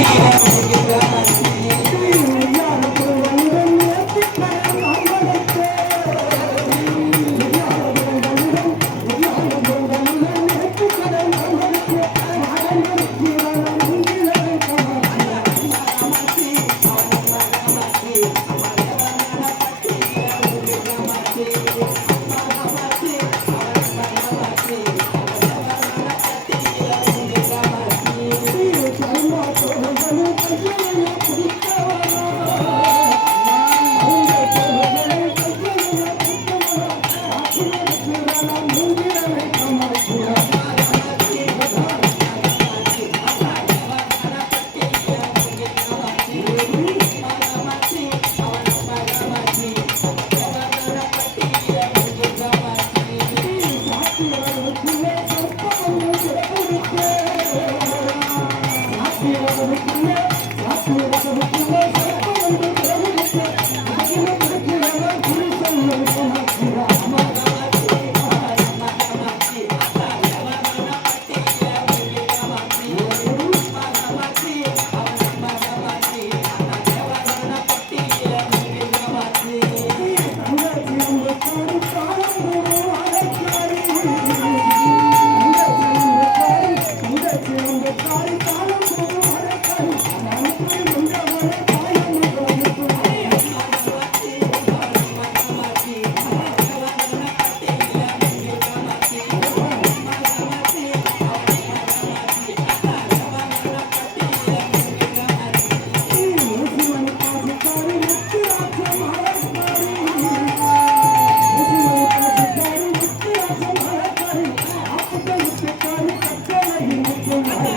yeah, yeah. Thank you. Thank you.